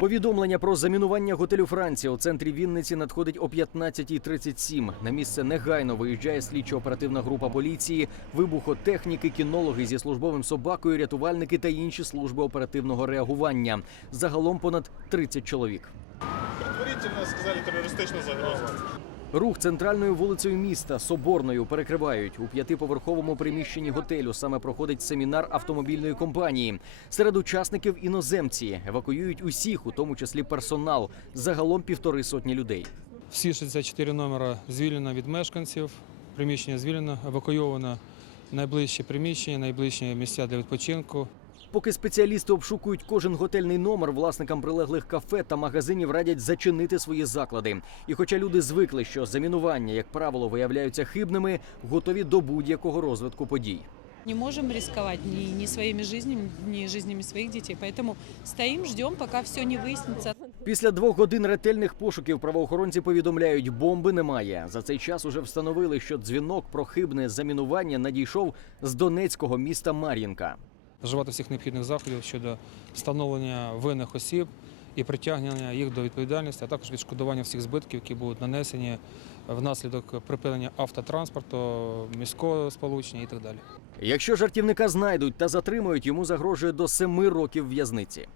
Повідомлення про замінування готелю Франція у центрі Вінниці надходить о 15.37. На місце негайно виїжджає слідчо-оперативна група поліції, вибухотехніки, кінологи зі службовим собакою, рятувальники та інші служби оперативного реагування. Загалом понад 30 чоловік. Предварительно сказали терористична загроза. Рух центральною вулицею міста Соборною перекривають у п'ятиповерховому приміщенні готелю. Саме проходить семінар автомобільної компанії. Серед учасників іноземці евакуюють усіх, у тому числі персонал. Загалом півтори сотні людей. Всі 64 номера звільнено від мешканців, приміщення звільнено, евакуйовано найближчі приміщення, найближчі місця для відпочинку. Поки спеціалісти обшукують кожен готельний номер, власникам прилеглих кафе та магазинів радять зачинити свої заклади. І хоча люди звикли, що замінування, як правило, виявляються хибними, готові до будь-якого розвитку подій. Не можем рисковать ни, ни своими жизнями, ни жизнями своих детей. Поэтому стоим, ждем, пока все не выяснится. Після двох годин ретельних пошуків правоохоронці повідомляють, бомби немає. За цей час уже встановили, що дзвінок про хибне замінування надійшов з донецького міста Мар'їнка. Вживати всіх необхідних заходів щодо встановлення винних осіб і притягнення їх до відповідальності, а також відшкодування всіх збитків, які будуть нанесені внаслідок припинення автотранспорту, міського сполучення і так далі. Якщо жартівника знайдуть та затримують, йому загрожує до семи років в'язниці.